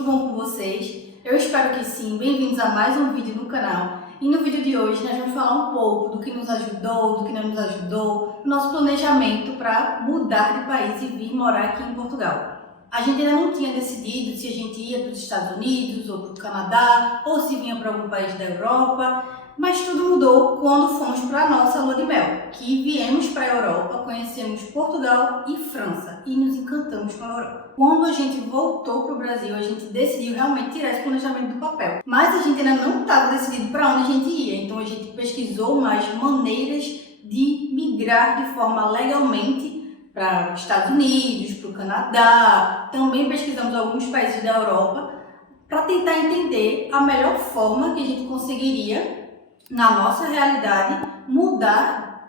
tudo bom com vocês? Eu espero que sim, bem-vindos a mais um vídeo no canal. E no vídeo de hoje nós vamos falar um pouco do que nos ajudou, do que não nos ajudou, no nosso planejamento para mudar de país e vir morar aqui em Portugal. A gente ainda não tinha decidido se a gente ia para os Estados Unidos ou para o Canadá ou se vinha para algum país da Europa, mas tudo mudou quando fomos para a nossa lua de mel, que viemos para a Europa, conhecemos Portugal e França e nos encantamos com a Europa. Quando a gente voltou para o Brasil, a gente decidiu realmente tirar esse planejamento do papel, mas a gente ainda não estava decidido para onde a gente ia, então a gente pesquisou mais maneiras de migrar de forma legalmente para os Estados Unidos, para o Canadá, também pesquisamos alguns países da Europa para tentar entender a melhor forma que a gente conseguiria, na nossa realidade,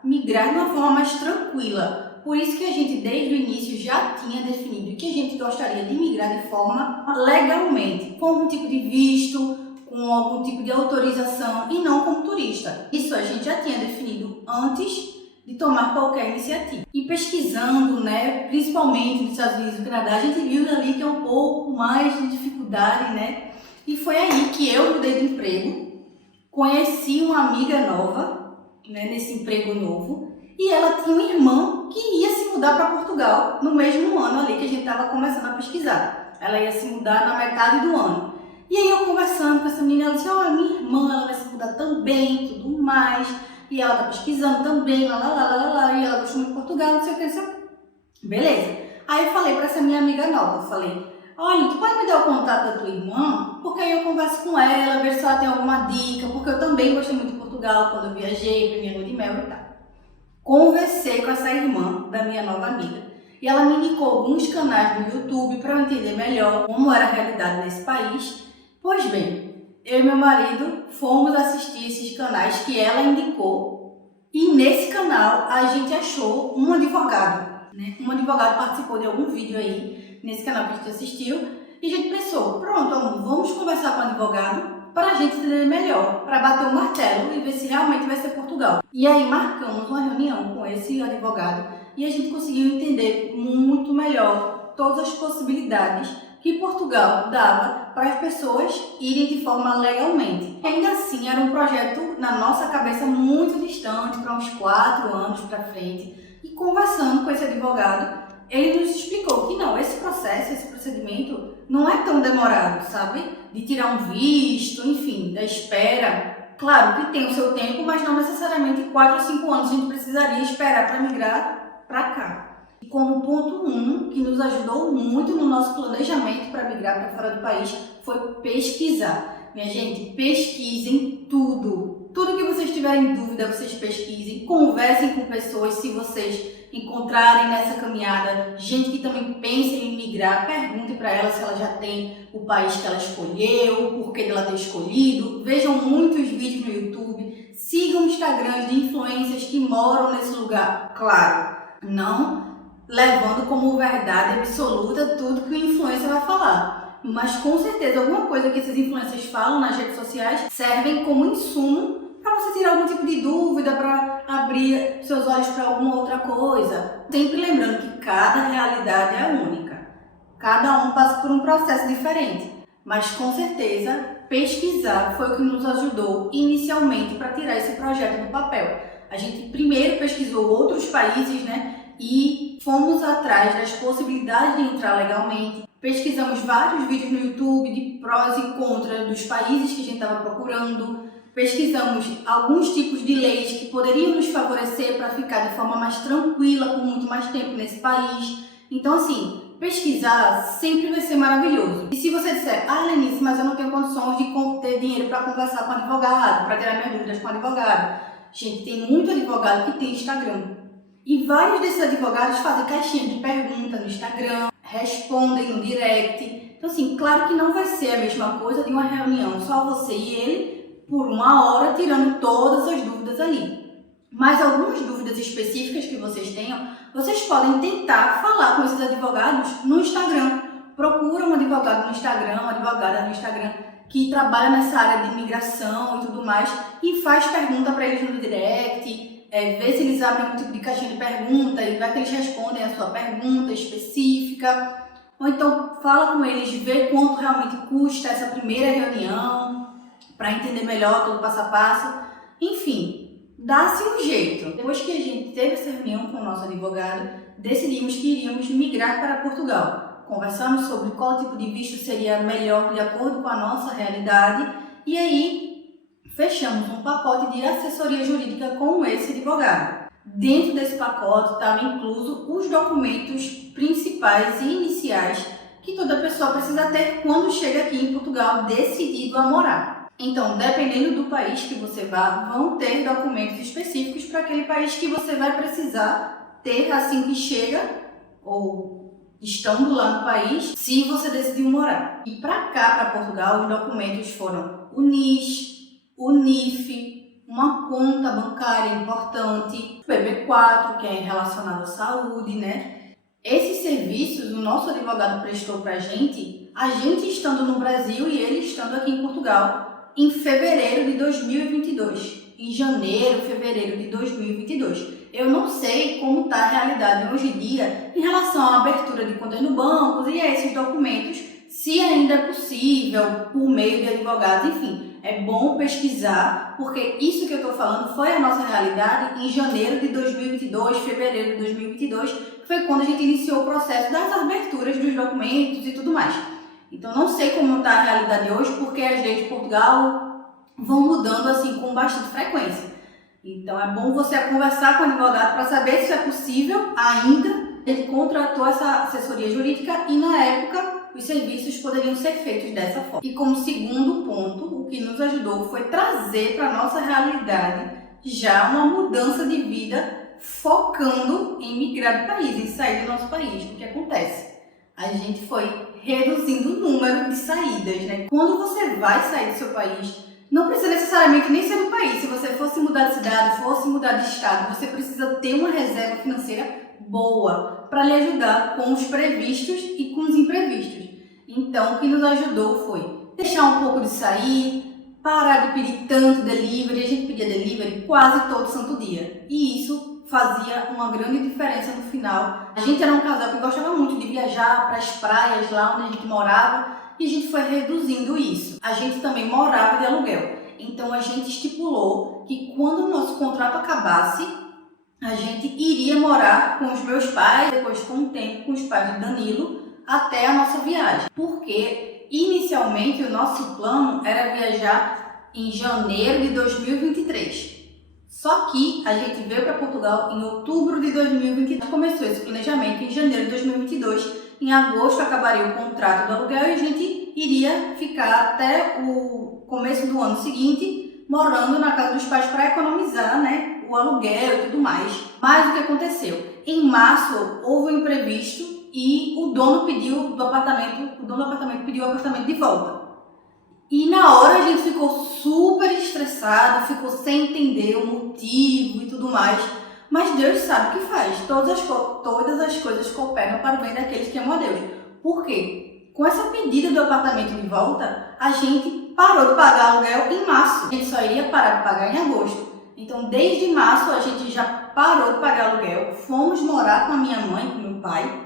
migrar de uma forma mais tranquila. Por isso que a gente, desde o início, já tinha definido que a gente gostaria de migrar de forma legalmente, com algum tipo de visto, com algum tipo de autorização e não como turista. Isso a gente já tinha definido antes de tomar qualquer iniciativa. E pesquisando, principalmente nos Estados Unidos e no Canadá, a gente viu ali que é um pouco mais de dificuldade, E foi aí que eu mudei de emprego, conheci uma amiga nova, nesse emprego novo, e ela tinha uma irmã que ia se mudar para Portugal no mesmo ano ali que a gente estava começando a pesquisar. Ela ia se mudar na metade do ano. E aí eu conversando com essa menina, ela disse, minha irmã, ela vai se mudar também, tudo mais. E ela tá pesquisando também, e ela gostou muito de Portugal, não sei o que, Beleza. Aí eu falei para essa minha amiga nova, olha, tu pode me dar o contato da tua irmã? Porque aí eu converso com ela, ver se ela tem alguma dica, porque eu também gostei muito de Portugal quando eu viajei para minha lua de mel e tal. Conversei com essa irmã da minha nova amiga e ela me indicou alguns canais do YouTube para eu entender melhor como era a realidade nesse país. Pois bem, eu e meu marido fomos assistir esses canais que ela indicou e nesse canal a gente achou um advogado, Um advogado participou de algum vídeo aí nesse canal que a gente assistiu e a gente pensou, pronto, amor, vamos conversar com o advogado para a gente entender melhor, para bater o martelo e ver se realmente vai ser Portugal. E aí marcamos uma reunião com esse advogado e a gente conseguiu entender muito melhor todas as possibilidades que Portugal dava para as pessoas irem de forma legalmente. Ainda assim, era um projeto na nossa cabeça muito distante, para uns 4 anos para frente. E conversando com esse advogado, ele nos explicou que não, esse processo, esse procedimento não é tão demorado, De tirar um visto, enfim, da espera. Claro que tem o seu tempo, mas não necessariamente 4 ou 5 anos a gente precisaria esperar para migrar para cá. E como ponto 1, que nos ajudou muito no nosso planejamento para migrar para fora do país, foi pesquisar. Minha gente, pesquisem tudo. Tudo que vocês tiverem dúvida, vocês pesquisem, conversem com pessoas se vocês encontrarem nessa caminhada gente que também pensa em migrar, perguntem para ela se ela já tem o país que ela escolheu, o porquê dela ter escolhido. Vejam muitos vídeos no YouTube, sigam Instagrams de influencers que moram nesse lugar. Claro, não levando como verdade absoluta tudo que o influencer vai falar. Mas com certeza alguma coisa que esses influencers falam nas redes sociais servem como insumo para você tirar algum tipo de dúvida, para abrir seus olhos para alguma outra coisa. Sempre lembrando que cada realidade é única. Cada um passa por um processo diferente. Mas com certeza pesquisar foi o que nos ajudou inicialmente para tirar esse projeto do papel. A gente primeiro pesquisou outros países, E fomos atrás das possibilidades de entrar legalmente. Pesquisamos vários vídeos no YouTube de prós e contras dos países que a gente estava procurando. Pesquisamos alguns tipos de leis que poderiam nos favorecer para ficar de forma mais tranquila por muito mais tempo nesse país. Então, pesquisar sempre vai ser maravilhoso. E se você disser, Lenice, mas eu não tenho condições de ter dinheiro para conversar com advogado, para tirar minhas dúvidas com advogado. Gente, tem muito advogado que tem Instagram. E vários desses advogados fazem caixinha de pergunta no Instagram, respondem no direct. Então, claro que não vai ser a mesma coisa de uma reunião, só você e ele, por 1 hora, tirando todas as dúvidas ali. Mas algumas dúvidas específicas que vocês tenham, vocês podem tentar falar com esses advogados no Instagram. Procura um advogado no Instagram, uma advogada no Instagram, que trabalha nessa área de imigração e tudo mais, e faz pergunta para eles no direct, ver se eles abrem algum tipo de caixinha de pergunta e vai que eles respondem a sua pergunta específica. Ou então fala com eles, vê quanto realmente custa essa primeira reunião, para entender melhor todo o passo a passo. Enfim, dá-se um jeito. Depois que a gente teve essa reunião com o nosso advogado, decidimos que iríamos migrar para Portugal. Conversamos sobre qual tipo de visto seria melhor de acordo com a nossa realidade e aí fechamos um pacote de assessoria jurídica com esse advogado. Dentro desse pacote estava incluso os documentos principais e iniciais que toda pessoa precisa ter quando chega aqui em Portugal decidido a morar. Então, dependendo do país que você vá, vão ter documentos específicos para aquele país que você vai precisar ter assim que chega ou estando lá no país, se você decidir morar. E para cá, para Portugal, os documentos foram o NIS, o NIF, uma conta bancária importante, o PB4, que é relacionado à saúde, né? Esses serviços o nosso advogado prestou para a gente estando no Brasil e ele estando aqui em Portugal, em fevereiro de 2022. Em janeiro, fevereiro de 2022. Eu não sei como está a realidade hoje em dia em relação à abertura de contas no banco e a esses documentos, se ainda é possível, por meio de advogados, enfim. É bom pesquisar, porque isso que eu estou falando foi a nossa realidade em janeiro de 2022, fevereiro de 2022, que foi quando a gente iniciou o processo das aberturas dos documentos e tudo mais. Então, não sei como está a realidade hoje, porque as leis de Portugal vão mudando assim com bastante frequência. Então, é bom você conversar com o advogado para saber se é possível ainda. Ele contratou essa assessoria jurídica e, na época, os serviços poderiam ser feitos dessa forma. E como segundo ponto, o que nos ajudou foi trazer para a nossa realidade já uma mudança de vida focando em migrar do país, em sair do nosso país. O que acontece? A gente foi reduzindo o número de saídas, né? Quando você vai sair do seu país, não precisa necessariamente nem ser do país. Se você fosse mudar de cidade, fosse mudar de estado, você precisa ter uma reserva financeira boa para lhe ajudar com os previstos e com os imprevistos. Então, o que nos ajudou foi deixar um pouco de sair, parar de pedir tanto delivery. A gente pedia delivery quase todo santo dia. E isso fazia uma grande diferença no final. A gente era um casal que gostava muito de viajar para as praias lá onde a gente morava e a gente foi reduzindo isso. A gente também morava de aluguel. Então, a gente estipulou que quando o nosso contrato acabasse, a gente iria morar com os meus pais, depois com o tempo com os pais de Danilo, até a nossa viagem. Porque, inicialmente, o nosso plano era viajar em janeiro de 2023. Só que a gente veio para Portugal em outubro de 2022. Começou esse planejamento em janeiro de 2022. Em agosto acabaria o contrato do aluguel e a gente iria ficar até o começo do ano seguinte morando na casa dos pais para economizar, né, o aluguel e tudo mais. Mas o que aconteceu? Em março houve um imprevisto e o dono do apartamento pediu o apartamento de volta. E na hora a gente ficou super estressado, ficou sem entender o motivo e tudo mais. Mas Deus sabe o que faz. Todas as coisas cooperam para o bem daqueles que amam a Deus. Por quê? Com essa pedida do apartamento de volta, a gente parou de pagar aluguel em março. A gente só iria parar de pagar em agosto. Então, desde março, a gente já parou de pagar aluguel. Fomos morar com a minha mãe, com meu pai.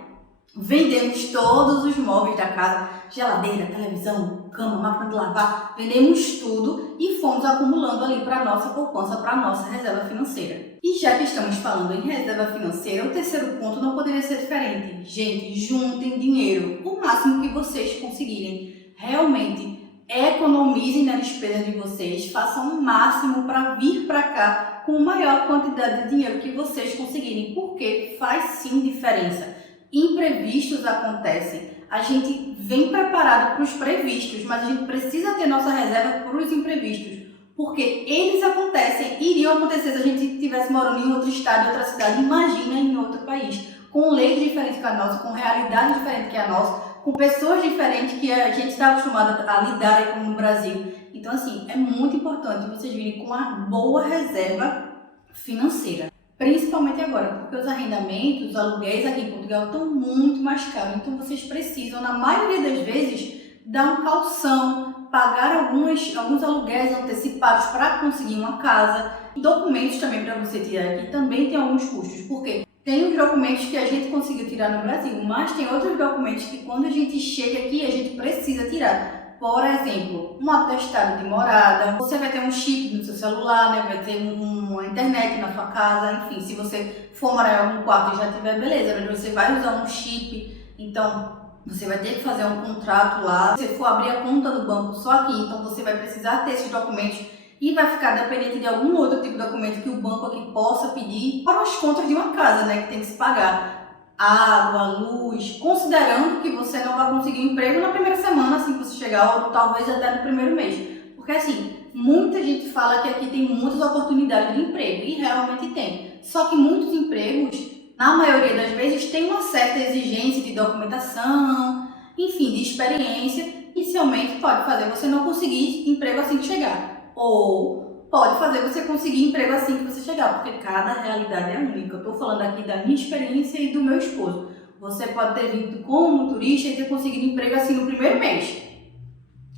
Vendemos todos os móveis da casa, geladeira, televisão, cama, máquina de lavar, vendemos tudo e fomos acumulando ali para a nossa poupança, para a nossa reserva financeira. E já que estamos falando em reserva financeira, o terceiro ponto não poderia ser diferente. Gente, juntem dinheiro, o máximo que vocês conseguirem. Realmente, economizem na despesa de vocês, façam o máximo para vir para cá com a maior quantidade de dinheiro que vocês conseguirem, porque faz sim diferença. Imprevistos acontecem, a gente vem preparado para os previstos, mas a gente precisa ter nossa reserva para os imprevistos, porque eles acontecem, iriam acontecer se a gente estivesse morando em outro estado, em outra cidade, imagina em outro país, com leis diferentes que a nossa, com realidade diferente que a nossa, com pessoas diferentes que a gente está acostumado a lidar aí como no Brasil. Então, assim, é muito importante vocês virem com uma boa reserva financeira. Principalmente agora, porque os arrendamentos, os aluguéis aqui em Portugal estão muito mais caros. Então, vocês precisam, na maioria das vezes, dar um calção, pagar alguns aluguéis antecipados para conseguir uma casa. Documentos também para você tirar aqui também tem alguns custos. Por quê? Tem os documentos que a gente conseguiu tirar no Brasil, mas tem outros documentos que quando a gente chega aqui, a gente precisa tirar. Por exemplo, um atestado de morada, você vai ter um chip no seu celular, né? Vai ter uma internet na sua casa, enfim, se você for morar em algum quarto e já tiver, beleza, mas você vai usar um chip, então você vai ter que fazer um contrato lá. Se você for abrir a conta no banco só aqui, então você vai precisar ter esses documentos e vai ficar dependente de algum outro tipo de documento que o banco aqui possa pedir para as contas de uma casa, né, que tem que se pagar. Água, luz, considerando que você não vai conseguir um emprego na primeira semana, assim que você chegar, ou talvez até no primeiro mês. Porque assim, muita gente fala que aqui tem muitas oportunidades de emprego, e realmente tem. Só que muitos empregos, na maioria das vezes, tem uma certa exigência de documentação, enfim, de experiência. Inicialmente pode fazer você não conseguir emprego assim que chegar. Ou pode fazer você conseguir emprego assim que você chegar, porque cada realidade é única. Eu estou falando aqui da minha experiência e do meu esposo. Você pode ter vindo como turista e ter conseguido emprego assim no primeiro mês.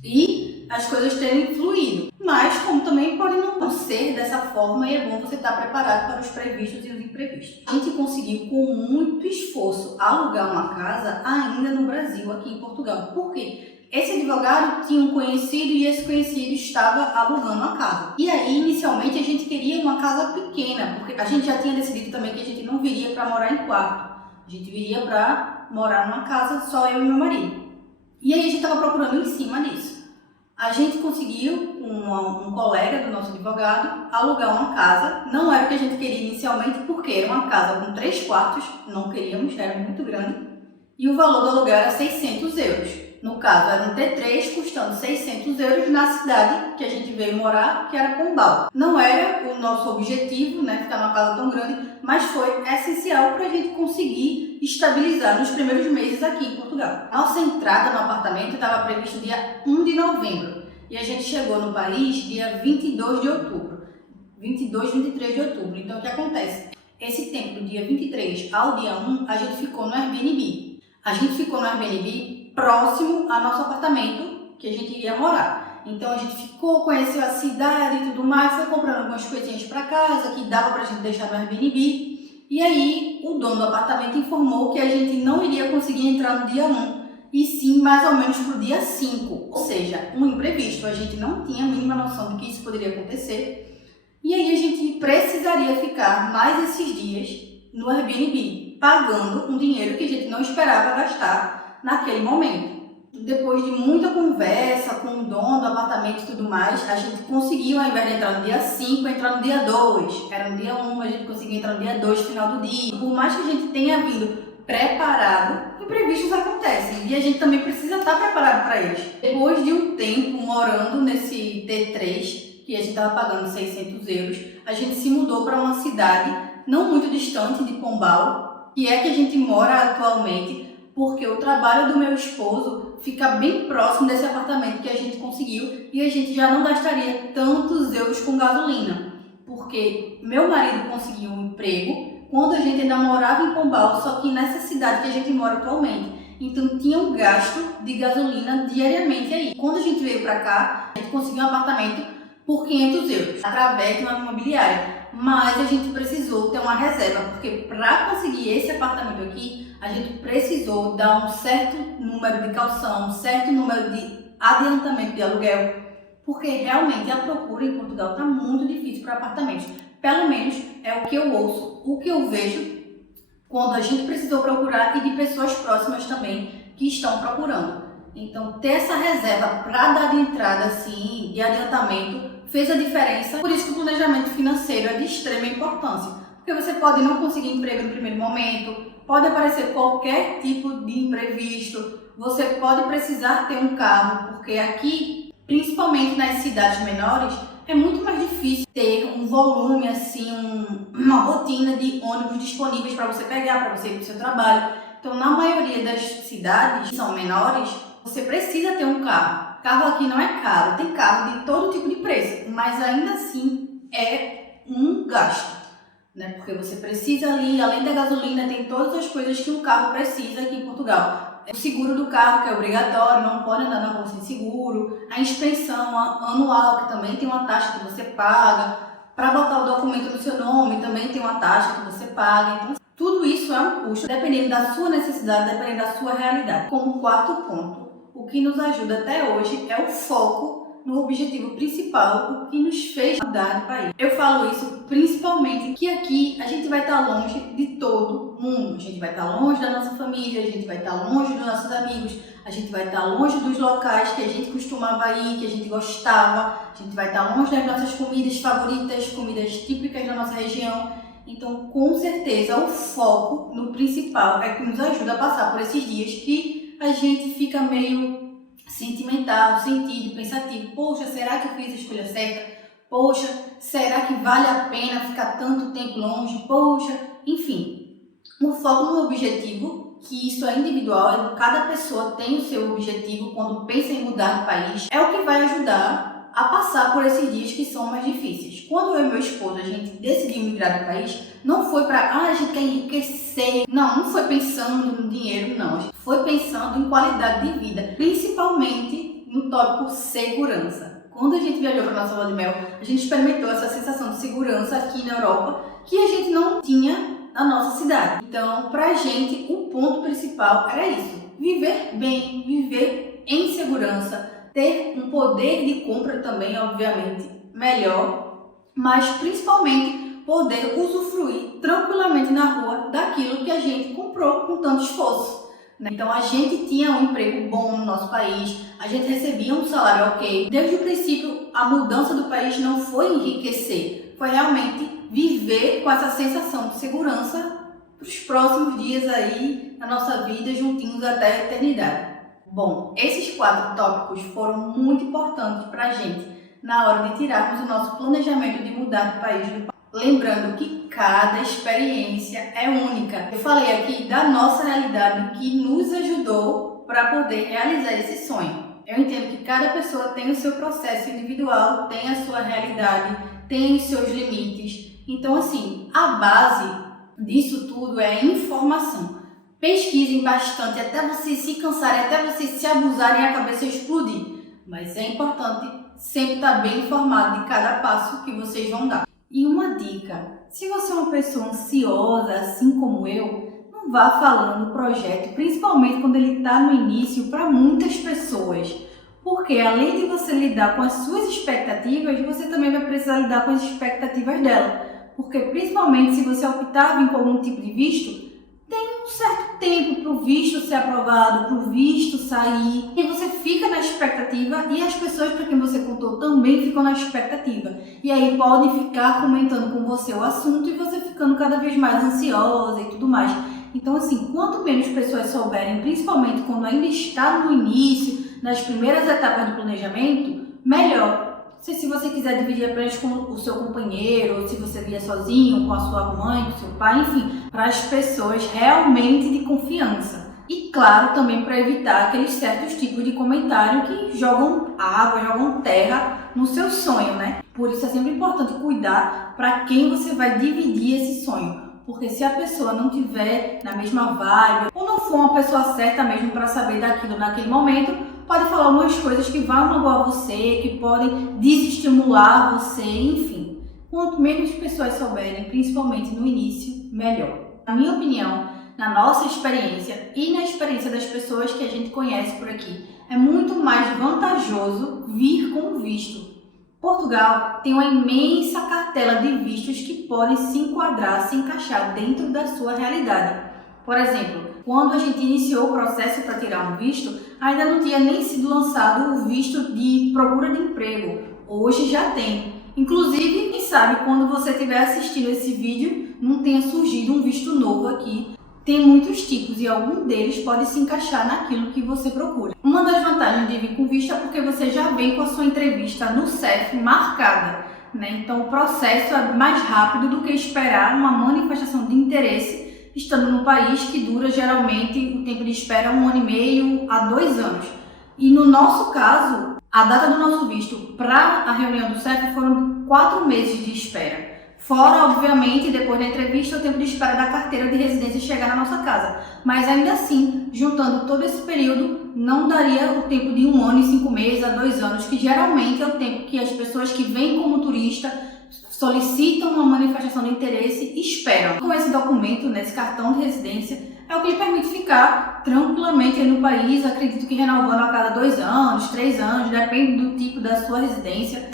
E as coisas terem fluído. Mas como também pode não ser dessa forma, e é bom você estar preparado para os previstos e os imprevistos. A gente conseguiu com muito esforço alugar uma casa ainda no Brasil, aqui em Portugal. Por quê? Esse advogado tinha um conhecido e esse conhecido estava alugando a casa. E aí, inicialmente, a gente queria uma casa pequena, porque a gente já tinha decidido também que a gente não viria para morar em quarto. A gente viria para morar numa casa só eu e meu marido. E aí a gente estava procurando em cima disso. A gente conseguiu, com um colega do nosso advogado, alugar uma casa. Não era o que a gente queria inicialmente, porque era uma casa com 3 quartos, não queríamos, era muito grande. E o valor do aluguel era 600 euros. No caso, era um T3 custando 600 euros na cidade que a gente veio morar, que era Pombal. Não era o nosso objetivo, né, ficar numa casa tão grande, mas foi essencial para a gente conseguir estabilizar nos primeiros meses aqui em Portugal. Nossa entrada no apartamento estava prevista dia 1 de novembro e a gente chegou no país dia 22 de outubro. 22, 23 de outubro. Então, o que acontece? Esse tempo, do dia 23 ao dia 1, a gente ficou no Airbnb. A gente ficou no Airbnb próximo ao nosso apartamento que a gente iria morar. Então a gente ficou, conheceu a cidade e tudo mais, foi comprando algumas coisinhas para casa que dava pra gente deixar no Airbnb. E aí o dono do apartamento informou que a gente não iria conseguir entrar no dia 1, e sim mais ou menos pro dia 5. Ou seja, um imprevisto. A gente não tinha a mínima noção de que isso poderia acontecer. E aí a gente precisaria ficar mais esses dias no Airbnb, pagando um dinheiro que a gente não esperava gastar naquele momento. Depois de muita conversa com o dono do apartamento e tudo mais, a gente conseguiu, ao invés de entrar no dia 5, entrar no dia 2. Era no dia 1, a gente conseguiu entrar no dia 2, final do dia. Por mais que a gente tenha vindo preparado, imprevistos acontecem e a gente também precisa estar preparado para eles. Depois de um tempo morando nesse T3, que a gente estava pagando 600 euros, a gente se mudou para uma cidade não muito distante de Pombal, que é que a gente mora atualmente, porque o trabalho do meu esposo fica bem próximo desse apartamento que a gente conseguiu e a gente já não gastaria tantos euros com gasolina, porque meu marido conseguiu um emprego quando a gente ainda morava em Pombal, só que nessa cidade que a gente mora atualmente. Então tinha um gasto de gasolina diariamente aí. Quando a gente veio para cá, a gente conseguiu um apartamento por 500 euros, através de uma imobiliária. Mas a gente precisou ter uma reserva, porque para conseguir esse apartamento aqui, a gente precisou dar um certo número de caução, um certo número de adiantamento de aluguel, porque realmente a procura em Portugal está muito difícil para apartamentos. Pelo menos é o que eu ouço, o que eu vejo quando a gente precisou procurar e de pessoas próximas também que estão procurando. Então, ter essa reserva para dar de entrada, assim, de adiantamento, fez a diferença. Por isso que o planejamento financeiro é de extrema importância. Porque você pode não conseguir emprego no primeiro momento, pode aparecer qualquer tipo de imprevisto, você pode precisar ter um carro, porque aqui, principalmente nas cidades menores, é muito mais difícil ter um volume, assim, uma rotina de ônibus disponíveis para você pegar, para você ir para o seu trabalho. Então, na maioria das cidades que são menores, você precisa ter um carro. Carro aqui não é caro, tem carro de todo tipo de preço, mas ainda assim é um gasto, né? Porque você precisa ali, além da gasolina, tem todas as coisas que um carro precisa aqui em Portugal. O seguro do carro, que é obrigatório, não pode andar na rua sem seguro. A inspeção anual, que também tem uma taxa que você paga. Para botar o documento no seu nome, também tem uma taxa que você paga. Então, Tudo isso é um custo, dependendo da sua necessidade, dependendo da sua realidade. Como quarto ponto, o que nos ajuda até hoje é o foco no objetivo principal, o que nos fez mudar de país. Eu falo isso principalmente que aqui a gente vai estar longe de todo mundo. A gente vai estar longe da nossa família, a gente vai estar longe dos nossos amigos, a gente vai estar longe dos locais que a gente costumava ir, que a gente gostava, a gente vai estar longe das nossas comidas favoritas, comidas típicas da nossa região. Então, com certeza, o foco no principal é que nos ajuda a passar por esses dias que a gente fica meio sentimental, sentido, pensativo. Poxa, será que eu fiz a escolha certa? Poxa, será que vale a pena ficar tanto tempo longe? Poxa, enfim. O foco no objetivo, que isso é individual, cada pessoa tem o seu objetivo quando pensa em mudar de país, é o que vai ajudar a passar por esses dias que são mais difíceis. Quando eu e meu esposo, a gente decidiu migrar do país, não foi para, a gente quer enriquecer. Não foi pensando no dinheiro, não. A gente foi pensando em qualidade de vida, principalmente no tópico segurança. Quando a gente viajou para nossa lua de mel, a gente experimentou essa sensação de segurança aqui na Europa que a gente não tinha na nossa cidade. Então, pra gente, o ponto principal era isso. Viver bem, viver em segurança, ter um poder de compra também, obviamente, melhor, mas principalmente poder usufruir tranquilamente na rua daquilo que a gente comprou com tanto esforço. Então a gente tinha um emprego bom no nosso país, a gente recebia um salário ok. Desde o princípio, a mudança do país não foi enriquecer, foi realmente viver com essa sensação de segurança para os próximos dias aí na nossa vida, juntinhos até a eternidade. Bom, esses 4 tópicos foram muito importantes para a gente na hora de tirarmos o nosso planejamento de mudar de país. Lembrando que cada experiência é única. Eu falei aqui da nossa realidade, que nos ajudou para poder realizar esse sonho. Eu entendo que cada pessoa tem o seu processo individual, tem a sua realidade, tem os seus limites. Então, assim, a base disso tudo é informação. Pesquisem bastante até vocês se cansarem, até vocês se abusarem e a cabeça explodir. Mas é importante sempre estar bem informado de cada passo que vocês vão dar. E uma dica, se você é uma pessoa ansiosa, assim como eu, não vá falando do projeto, principalmente quando ele está no início, para muitas pessoas. Porque além de você lidar com as suas expectativas, você também vai precisar lidar com as expectativas dela. Porque principalmente se você optar vir com algum tipo de visto, tem um certo tempo para o visto ser aprovado, para o visto sair, e você fica na expectativa e as pessoas para quem você contou também ficam na expectativa. E aí podem ficar comentando com você o assunto e você ficando cada vez mais ansiosa e tudo mais. Então assim, quanto menos pessoas souberem, principalmente quando ainda está no início, nas primeiras etapas do planejamento, melhor. Se você quiser dividir apenas com o seu companheiro, ou se você vier sozinho, com a sua mãe, com o seu pai, enfim, para as pessoas realmente de confiança. E claro, também para evitar aqueles certos tipos de comentário que jogam água, jogam terra no seu sonho, né? Por isso é sempre importante cuidar para quem você vai dividir esse sonho. Porque se a pessoa não tiver na mesma vibe, ou não for uma pessoa certa mesmo para saber daquilo naquele momento, pode falar algumas coisas que vão magoar você, que podem desestimular você, enfim. Quanto menos pessoas souberem, principalmente no início, melhor. Na minha opinião, na nossa experiência e na experiência das pessoas que a gente conhece por aqui, é muito mais vantajoso vir com o visto. Portugal tem uma imensa cartela de vistos que podem se enquadrar, se encaixar dentro da sua realidade. Por exemplo, quando a gente iniciou o processo para tirar um visto, ainda não tinha nem sido lançado o visto de procura de emprego. Hoje já tem. Inclusive, quem sabe quando você estiver assistindo esse vídeo, não tenha surgido um visto novo aqui. Tem muitos tipos e algum deles pode se encaixar naquilo que você procura. Uma das vantagens de vir com visto é porque você já vem com a sua entrevista no CEF marcada, né? Então o processo é mais rápido do que esperar uma manifestação de interesse estando no país, que dura geralmente o tempo de espera 1 ano e meio a 2 anos. E no nosso caso, a data do nosso visto para a reunião do CEF foram 4 meses de espera. Fora, obviamente, depois da entrevista, o tempo de espera da carteira de residência chegar na nossa casa. Mas ainda assim, juntando todo esse período, não daria o tempo de 1 ano e 5 meses a 2 anos, que geralmente é o tempo que as pessoas que vêm como turista, solicitam uma manifestação de interesse e esperam. Com esse documento, esse cartão de residência, é o que lhe permite ficar tranquilamente aí no país, acredito que renovando a cada 2 anos, 3 anos, depende do tipo da sua residência,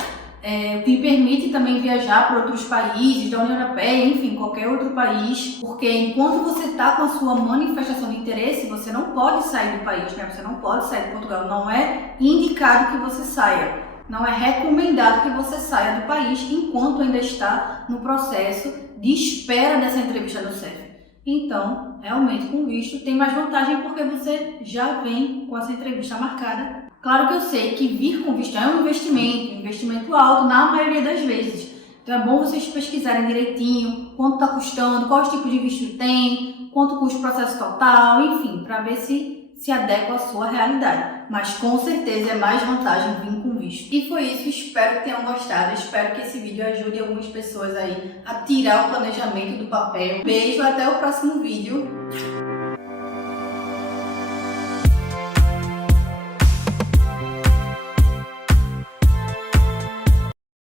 o que lhe permite também viajar para outros países da União Europeia, enfim, qualquer outro país, porque enquanto você está com a sua manifestação de interesse, você não pode sair do país, né? Você não pode sair de Portugal, não é indicado que você saia. Não é recomendado que você saia do país enquanto ainda está no processo de espera dessa entrevista do CEF. Então, realmente, com visto, tem mais vantagem porque você já vem com essa entrevista marcada. Claro que eu sei que vir com visto é um investimento alto na maioria das vezes. Então é bom vocês pesquisarem direitinho quanto está custando, qual tipo de visto tem, quanto custa o processo total, enfim, para ver se adequa à sua realidade. Mas com certeza é mais vantagem vir com visto. E foi isso, espero que tenham gostado, espero que esse vídeo ajude algumas pessoas aí a tirar o planejamento do papel. Beijo, até o próximo vídeo.